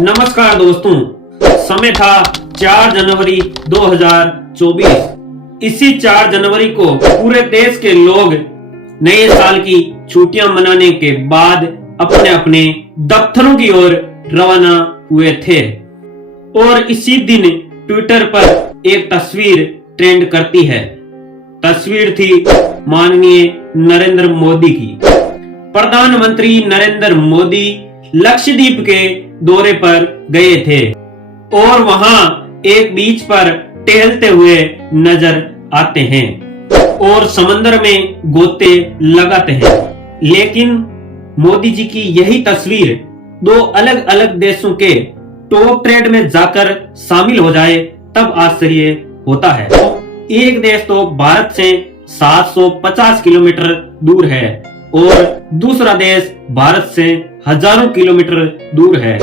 नमस्कार दोस्तों, समय था 4 जनवरी 2024। इसी 4 जनवरी को पूरे देश के लोग नए साल की छुट्टियां मनाने के बाद अपने अपने दफ्तरों की ओर रवाना हुए थे और इसी दिन ट्विटर पर एक तस्वीर ट्रेंड करती है। तस्वीर थी माननीय नरेंद्र मोदी की। प्रधानमंत्री नरेंद्र मोदी लक्षद्वीप के दौरे पर गए थे और वहां एक बीच पर टहलते हुए नजर आते हैं और समंदर में गोते लगाते हैं। लेकिन मोदी जी की यही तस्वीर 2 अलग अलग देशों के टॉप ट्रेड में जाकर शामिल हो जाए तब आश्चर्य होता है। एक देश तो भारत से 750 किलोमीटर दूर है और दूसरा देश भारत से हजारों किलोमीटर दूर है।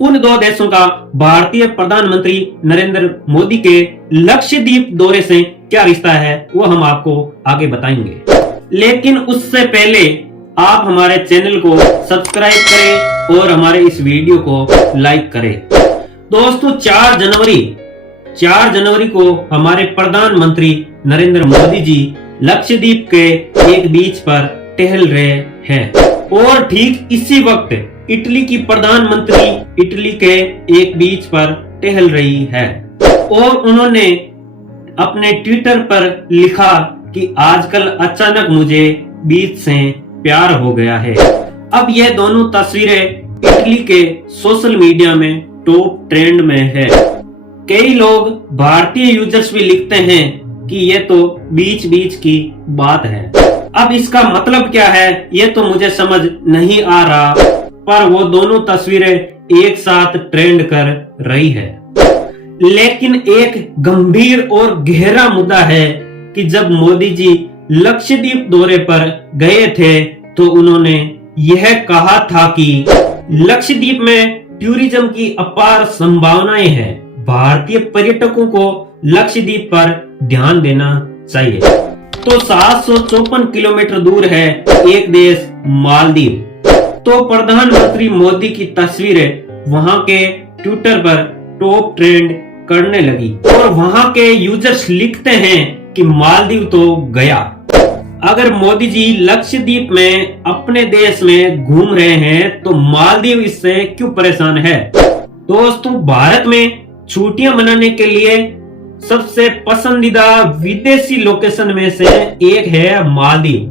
उन 2 देशों का भारतीय प्रधानमंत्री नरेंद्र मोदी के लक्षद्वीप दौरे से क्या रिश्ता है वो हम आपको आगे बताएंगे। लेकिन उससे पहले आप हमारे चैनल को सब्सक्राइब करें और हमारे इस वीडियो को लाइक करें। दोस्तों 4 जनवरी को हमारे प्रधानमंत्री नरेंद्र मोदी जी लक्षद्वीप के एक बीच पर टहल रहे हैं और ठीक इसी वक्त इटली की प्रधानमंत्री इटली के एक बीच पर टहल रही है और उन्होंने अपने ट्विटर पर लिखा कि आजकल अचानक मुझे बीच से प्यार हो गया है। अब यह दोनों तस्वीरें इटली के सोशल मीडिया में टॉप ट्रेंड में है। कई लोग भारतीय यूजर्स भी लिखते हैं कि यह तो बीच बीच की बात है। अब इसका मतलब क्या है ये तो मुझे समझ नहीं आ रहा, पर वो दोनों तस्वीरें एक साथ ट्रेंड कर रही है। लेकिन एक गंभीर और गहरा मुद्दा है कि जब मोदी जी लक्षद्वीप दौरे पर गए थे तो उन्होंने यह कहा था कि लक्षद्वीप में टूरिज्म की अपार संभावनाएं हैं, भारतीय पर्यटकों को लक्षद्वीप पर ध्यान देना चाहिए। तो 754 किलोमीटर दूर है एक देश मालदीव। तो प्रधानमंत्री मोदी की तस्वीरें वहां के ट्विटर पर टॉप ट्रेंड करने लगी और वहां के यूजर्स लिखते हैं कि मालदीव तो गया। अगर मोदी जी लक्षद्वीप में अपने देश में घूम रहे हैं तो मालदीव इससे क्यों परेशान है। दोस्तों भारत में छुट्टियां मनाने के लिए सबसे पसंदीदा विदेशी लोकेशन में से एक है मालदीव।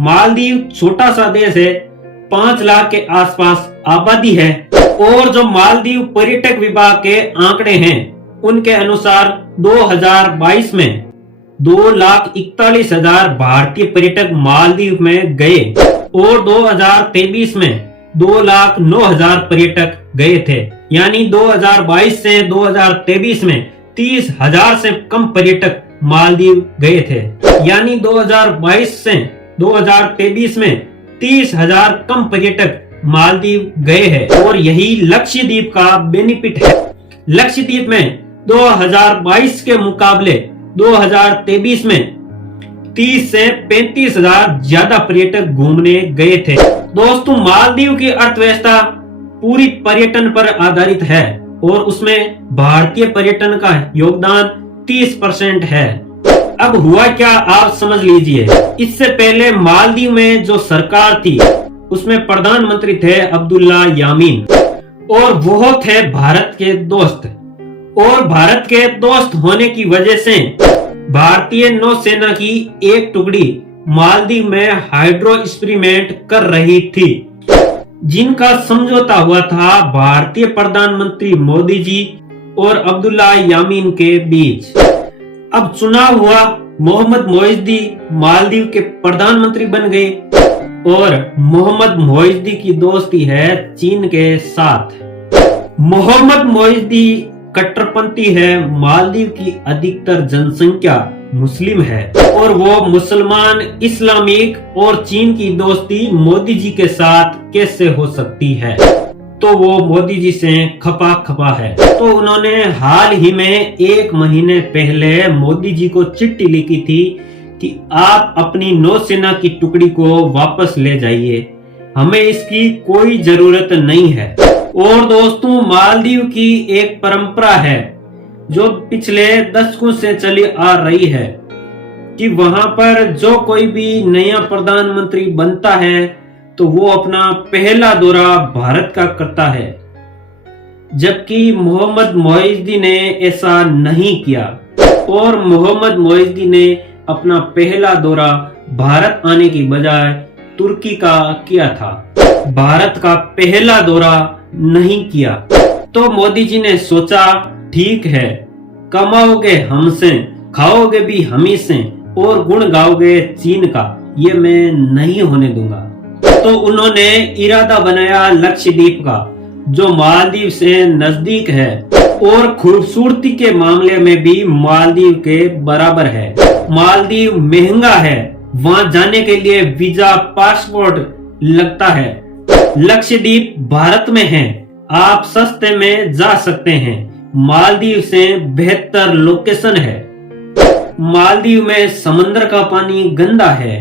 मालदीव छोटा सा देश है, 5 लाख के आसपास आबादी है और जो मालदीव पर्यटक विभाग के आंकड़े हैं उनके अनुसार 2022 में 2,41,000 भारतीय पर्यटक मालदीव में गए और 2023 में 2,09,000 पर्यटक गए थे। यानी 2022 से 2023 में 30,000 से कम पर्यटक मालदीव गए थे। यानी 2022 से 2023 में 30,000 कम पर्यटक मालदीव गए हैं और यही लक्षद्वीप का बेनिफिट है। लक्षद्वीप में 2022 के मुकाबले 2023 में 30 से 35,000 ज्यादा पर्यटक घूमने गए थे। दोस्तों मालदीव की अर्थव्यवस्था पूरी पर्यटन पर आधारित है और उसमें भारतीय पर्यटन का योगदान 30% है। अब हुआ क्या आप समझ लीजिए। इससे पहले मालदीव में जो सरकार थी उसमें प्रधानमंत्री थे अब्दुल्ला यामीन और वो थे भारत के दोस्त, और भारत के दोस्त होने की वजह से भारतीय नौसेना की एक टुकड़ी मालदीव में हाइड्रो एक्सपेरिमेंट कर रही थी जिनका समझौता हुआ था भारतीय प्रधानमंत्री मोदी जी और अब्दुल्ला यामीन के बीच। अब चुनाव हुआ, मोहम्मद मोइज्दी मालदीव के प्रधानमंत्री बन गए और मोहम्मद मोइज्दी की दोस्ती है चीन के साथ। मोहम्मद मोइज्दी कट्टरपंथी है, मालदीव की अधिकतर जनसंख्या मुस्लिम है और वो मुसलमान, इस्लामिक और चीन की दोस्ती मोदी जी के साथ कैसे हो सकती है। तो वो मोदी जी से खपा है। तो उन्होंने हाल ही में 1 महीने पहले मोदी जी को चिट्ठी लिखी थी कि आप अपनी नौसेना की टुकड़ी को वापस ले जाइए, हमें इसकी कोई जरूरत नहीं है। और दोस्तों, मालदीव की एक परंपरा है जो पिछले दशकों से चली आ रही है कि वहां पर जो कोई भी नया प्रधानमंत्री बनता है तो वो अपना पहला दौरा भारत का करता है, जबकि मोहम्मद मोइज़्ज़ी ने ऐसा नहीं किया और मोहम्मद मोइज़्ज़ी ने अपना पहला दौरा भारत आने की बजाय तुर्की का किया था, भारत का पहला दौरा नहीं किया। तो मोदी जी ने सोचा, ठीक है, कमाओगे हमसे, खाओगे भी हमी से और गुण गाओगे चीन का, ये मैं नहीं होने दूंगा। तो उन्होंने इरादा बनाया लक्षद्वीप का, जो मालदीव से नजदीक है और खूबसूरती के मामले में भी मालदीव के बराबर है। मालदीव महंगा है, वहां जाने के लिए वीजा पासपोर्ट लगता है। लक्षद्वीप भारत में है, आप सस्ते में जा सकते हैं। मालदीव से बेहतर लोकेशन है। मालदीव में समंदर का पानी गंदा है।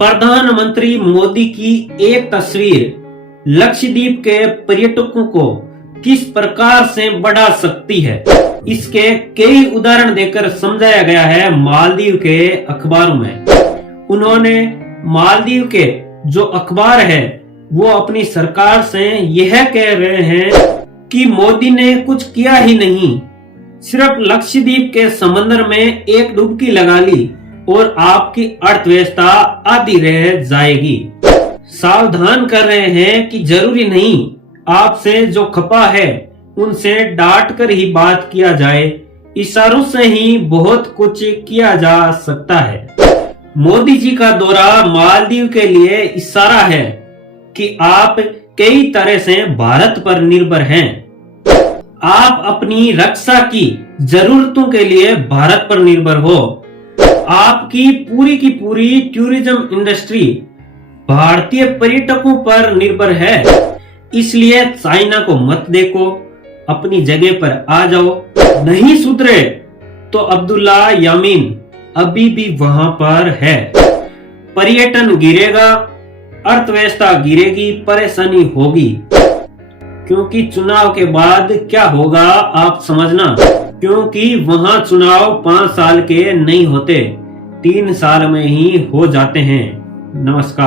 प्रधानमंत्री मोदी की एक तस्वीर लक्षद्वीप के पर्यटकों को किस प्रकार से बढ़ा सकती है, इसके कई उदाहरण देकर समझाया गया है मालदीव के अखबारों में। उन्होंने मालदीव के जो अखबार है वो अपनी सरकार से यह कह रहे हैं कि मोदी ने कुछ किया ही नहीं, सिर्फ लक्षद्वीप के समंदर में एक डुबकी लगा ली और आपकी अर्थव्यवस्था आधी रह जाएगी। सावधान कर रहे हैं कि जरूरी नहीं आपसे जो खपा है उनसे डांट कर ही बात किया जाए, इशारों से ही बहुत कुछ किया जा सकता है। मोदी जी का दौरा मालदीव के लिए इशारा है कि आप कई तरह से भारत पर निर्भर हैं। आप अपनी रक्षा की जरूरतों के लिए भारत पर निर्भर हो। आपकी पूरी की पूरी टूरिज्म इंडस्ट्री भारतीय पर्यटकों पर निर्भर है, इसलिए चाइना को मत देखो, अपनी जगह पर आ जाओ। नहीं सुधरे तो अब्दुल्ला यामीन अभी भी वहां पर है। पर्यटन गिरेगा, अर्थव्यवस्था गिरेगी, परेशानी होगी, क्योंकि चुनाव के बाद क्या होगा आप समझना, क्योंकि वहां चुनाव 5 साल के नहीं होते, 3 साल में ही हो जाते हैं। नमस्कार।